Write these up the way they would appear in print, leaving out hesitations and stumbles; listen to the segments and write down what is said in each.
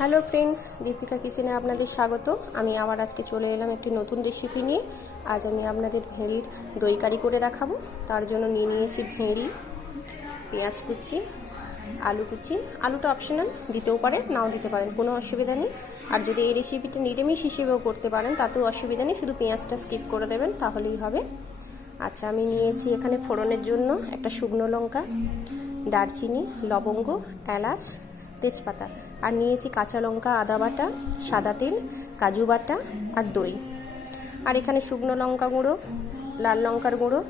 Hello friends, Deepika কিচেনে আপনাদের স্বাগত। আমি আবার আজকে চলে এলাম একটি নতুন রেসিপি নিয়ে। আজ আমি আপনাদের ভেড়ির দই কারি করে দেখাবো। তার জন্য নিয়ে নিয়েছি ভেড়ি, পেঁয়াজ কুচি, আলু কুচি। আলুটা অপশনাল, দিতেও পারেন নাও দিতে পারেন, কোনো অসুবিধা নেই। আর যদি এই রেসিপিটা নিরামিষ হিসেবেও করতে পারেন তাতেও অসুবিধা নেই, শুধু পেঁয়াজটা স্কিপ করে দেবেন তাহলেই হবে। আচ্ছা, আমি নিয়েছি এখানে ফোড়নের জন্য একটা শুকনো লঙ্কা, দারচিনি, লবঙ্গ, এলাচ, তেজপাতা, আর নিয়েছি কাঁচা লঙ্কা, আদা বাটা, সাদা তেল, কাজু বাটা আর দই। আর এখানে শুকনো লঙ্কা গুঁড়ো, লাল লঙ্কার গুঁড়ো,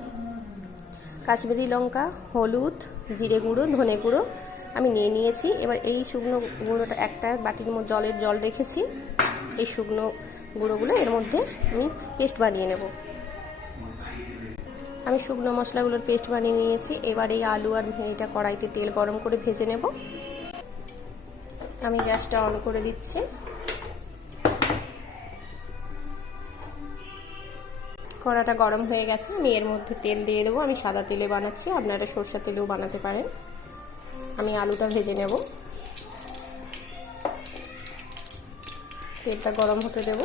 কাশ্মীরি লঙ্কা, হলুদ, জিরে গুঁড়ো, ধনে গুঁড়ো আমি নিয়ে নিয়েছি। এবার এই শুকনো গুঁড়োটা একটা বাটির মধ্যে জল রেখেছি। এই শুকনো গুঁড়োগুলো এর মধ্যে আমি পেস্ট বানিয়ে নেব। আমি শুকনো মশলাগুলোর পেস্ট বানিয়ে নিয়েছি। এবার এই আলু আর ভেড়িটা কড়াইতে তেল গরম করে ভেজে নেব। আমি গ্যাসটা অন করে দিচ্ছি। কড়াটা গরম হয়ে গেছে, আমি এর মধ্যে তেল দিয়ে দেবো। আমি সাদা তেলে বানাচ্ছি, আপনারা সরষের তেলেও বানাতে পারেন। আমি আলুটা ভেজে নেব। তেলটা গরম হতে দেব।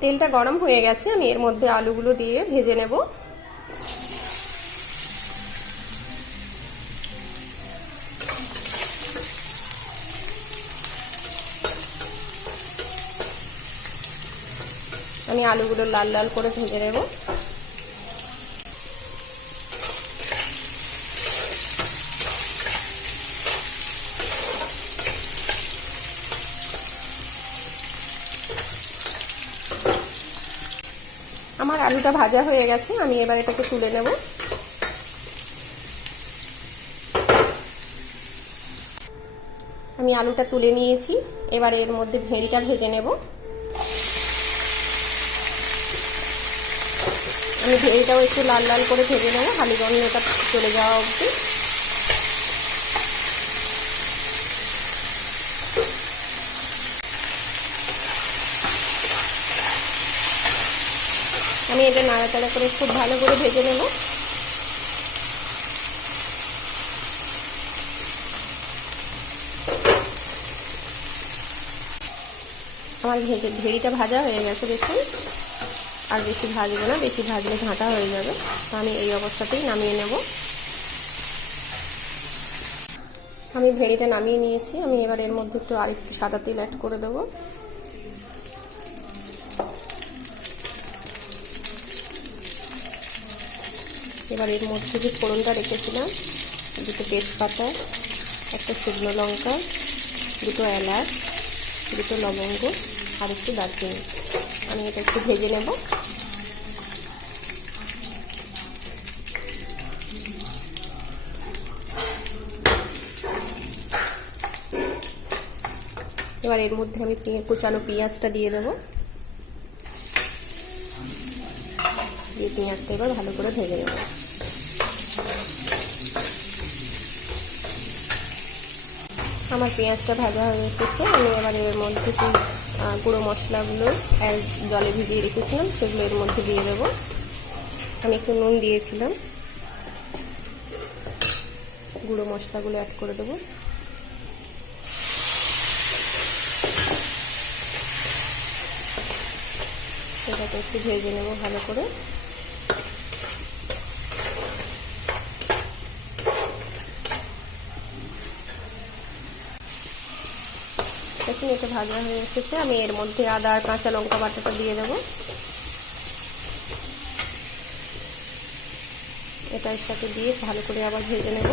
তেলটা গরম হয়ে গেছে, আমি এর মধ্যে আলুগুলো দিয়ে ভেজে নেব। আমি আলুগুলো লাল লাল করে ভেজে নেব। আমার আলুটা ভাজা হয়ে গেছে, আমি এবার এটাকে তুলে নেব। আমি আলুটা তুলে নিয়েছি, এবার এর মধ্যে ভেড়িটা ভেজে নেব। আমি ভেড়িটাও একটু লাল লাল করে ভেজে নেব, হালি গন্ধটা চলে যাওয়া অবধি। আমি এটা নাড়াচাড়া করে খুব ভালো করে ভেজে নেব। আমার ভেড়িটা ভাজা হয়ে গেছে, দেখুন। আর বেশি ভাজবো না, বেশি ভাজলে ঘাঁটা হয়ে যাবে। তো আমি এই অবস্থাতেই নামিয়ে নেব। আমি ভেড়িটা নামিয়ে নিয়েছি। আমি এবার এর মধ্যে আরেকটু সাদা তেল অ্যাড করে দেবো। এবার এর মধ্যে যে ফোড়নটা রেখেছিলাম, দুটো তেজপাতা, একটা শুকনো লঙ্কা, দুটো এলাচ, দুটো লবঙ্গ আর একটু দারচিনি, আমি এটা একটু ভেজে নেব। এবার এর মধ্যে আমি কুচানো পেঁয়াজটা দিয়ে দেবো। এই পেঁয়াজটা এবার ভালো করে ভেজে নেব। আমার পেঁয়াজটা ভাজা হয়ে এসেছে। আমি এবার এর মধ্যে সেই গুঁড়ো মশলাগুলো জলে ভিজিয়ে রেখেছিলাম সেগুলো এর মধ্যে দিয়ে দেবো। আমি একটু নুন দিয়েছিলাম, গুঁড়ো মশলাগুলো অ্যাড করে দেবো। এটাকে একটু ভেজে নেব ভালো করে। দেখুন, এটা ভাজা হয়ে এসেছে। আমি এর মধ্যে আদা আর কাঁচা লঙ্কা বাটাটা দিয়ে দেবো। এটা এর সাথে দিয়ে ভালো করে আবার ভেজে নেব।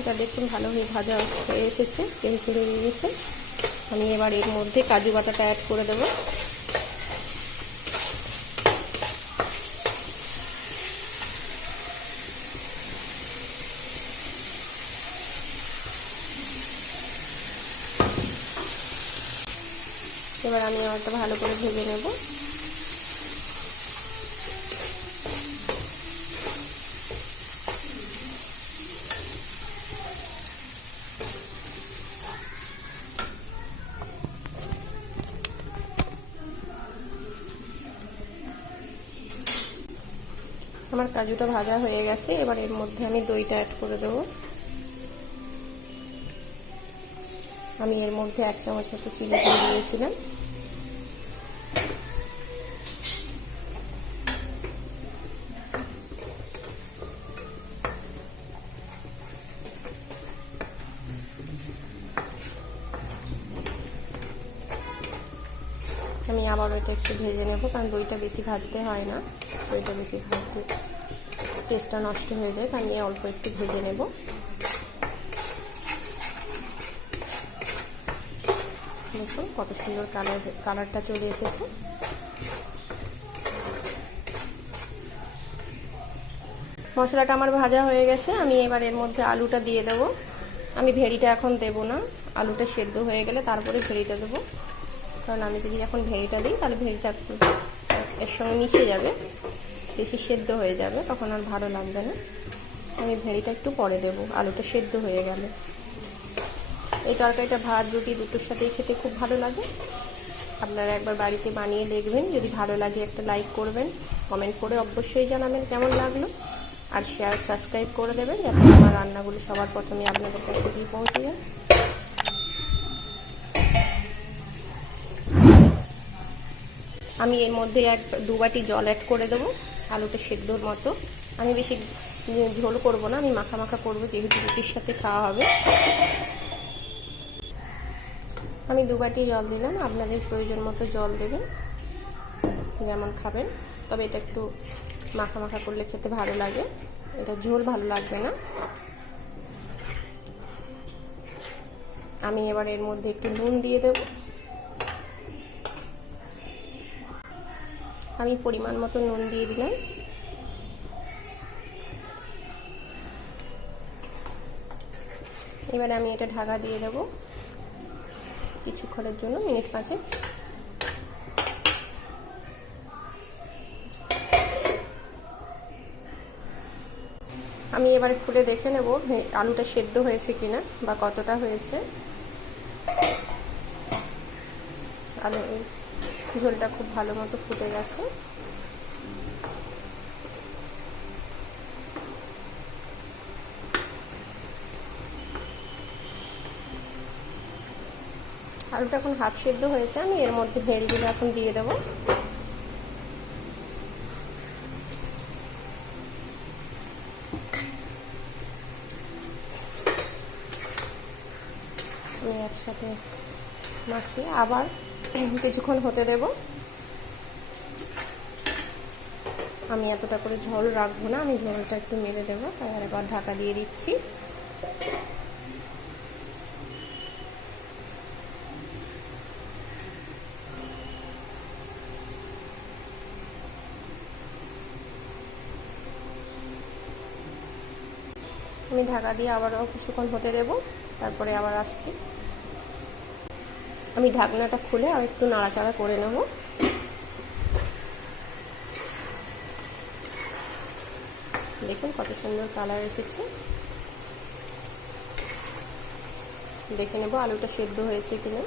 এটা দেখুন ভালোভাবে ভাজা হয়ে এসেছে, তেল ছেড়ে গেছে। আমি এবার এর মধ্যে কাজু বাটাটা অ্যাড করে দেবো। এবার আমি ওটা ভালো করে ভেজে নেব। আমার কাজুটা ভাজা হয়ে গেছে, এবার এর মধ্যে আমি দইটা অ্যাড করে দেবো। আমি এর মধ্যে 1 চামচ মতো চিনি দিয়ে দিয়েছিলাম। আমি আবার ওইটা একটু ভেজে নেব, কারণ দইটা বেশি ভাজতে হয় না, দইটা বেশি ভাজতে টেস্টটা নষ্ট হয়ে যায়, তাই আমি অল্প একটু ভেজে নেব। দেখুন কত সুন্দর কালারটা চলে এসেছে। মশলাটা আমার ভাজা হয়ে গেছে, আমি এবার এর মধ্যে আলুটা দিয়ে দেবো। আমি ভেড়িটা এখন দেবো না, আলুটা সেদ্ধ হয়ে গেলে তারপরে ভেড়িটা দেবো, কারণ আমি যদি এখন ভেড়িটা দিই তাহলে ভেড়িটা এর সঙ্গে মিশে যাবে, বেশি সেদ্ধ হয়ে যাবে, তখন আর ভালো লাগবে না। আমি ভেড়িটা একটু পরে দেবো, আলুটা সেদ্ধ হয়ে গেলে। এই তরকারিটা ভাত রুটি দুটোর সাথেই খেতে খুব ভালো লাগে। আপনারা একবার বাড়িতে বানিয়ে দেখবেন, যদি ভালো লাগে একটা লাইক করবেন, কমেন্ট করে অবশ্যই জানাবেন কেমন লাগলো, আর শেয়ার সাবস্ক্রাইব করে দেবেন যাতে আমার রান্নাগুলো সবার প্রথমে আপনাদের কাছে গিয়ে পৌঁছে যায়। আমি এর মধ্যে 1-2 বাটি জল অ্যাড করে দেবো আলুটা সেদ্ধর মতো। আমি বেশি ঝোল করব না, আমি মাখা মাখা করবো, যেহেতু রুটির সাথে খাওয়া হবে। আমি 2 বাটি জল দিলাম, আপনাদের প্রয়োজন মতো জল দেবেন যেমন খাবেন, তবে এটা একটু মাখা মাখা করলে খেতে ভালো লাগে, এটা ঝোল ভালো লাগবে না। আমি এবার এর মধ্যে একটু নুন দিয়ে দেব। আমি পরিমাণ মতো নুন দিয়ে দিলাম। এবারে আমি এটা ঢাকা দিয়ে দেব কিছুক্ষণের জন্য, মিনিট 5। আমি এবারে খুলে দেখে নেব আলুটা সেদ্ধ হয়েছে কিনা বা কতটা হয়েছে। আলু ঝোলটা খুব ভালো মতো ফুটে গেছে। আলুটা এখন হাফ সেদ্ধ হয়েছে, আমি এর মধ্যে ভেড়িগুলো এখন দিয়ে দেবো। আমি একসাথে মাখিয়ে আবার কিছুক্ষণ হতে দেব। আমি এতটা করে ঝোল রাখবো না, আমি ঝোলটা একটু মেরে দেবো, তাই আরেকবার ঢাকা দিয়ে দিচ্ছি। আমি ঢাকা দিয়ে আবারও কিছুক্ষণ হতে দেব, তারপরে আবার আসছি। আমি ঢাকনাটা খুলে আর একটু নাড়াচাড়া করে নেব। দেখুন কত সুন্দর কালার এসেছে। দেখে নেব আলুটা সেদ্ধ হয়েছে কিনা।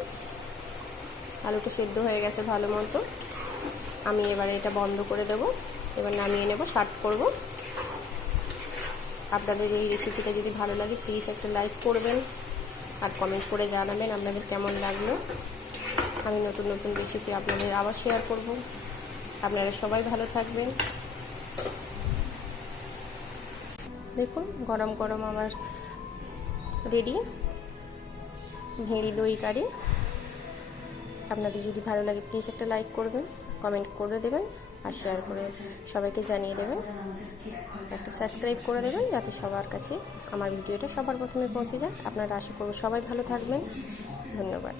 আলুটা সেদ্ধ হয়ে গেছে ভালো মতো। আমি এবারে এটা বন্ধ করে দেব, এবার নামিয়ে নেব, সার্ভ করব। আপনাদের এই রেসিপিটা যদি ভালো লাগে প্লিজ একটা লাইক করবেন আর কমেন্ট করে জানাবেন আপনাদের কেমন লাগলো। আমি নতুন নতুন রেসিপি আপনাদের আবার শেয়ার করব। আপনারা সবাই ভালো থাকবেন। দেখুন গরম গরম আমার রেডি ভেড়ি দই কারি। আপনাদের যদি ভালো লাগে প্লিজ একটা লাইক করবেন, কমেন্ট করে দেবেন আর শেয়ার করে সবাইকে জানিয়ে দেবেন, একটা সাবস্ক্রাইব করে দেবেন যাতে সবার কাছে আমার ভিডিওটা সবার প্রথমে পৌঁছে যায়। আপনারা আশা করব সবাই ভালো থাকবেন। ধন্যবাদ।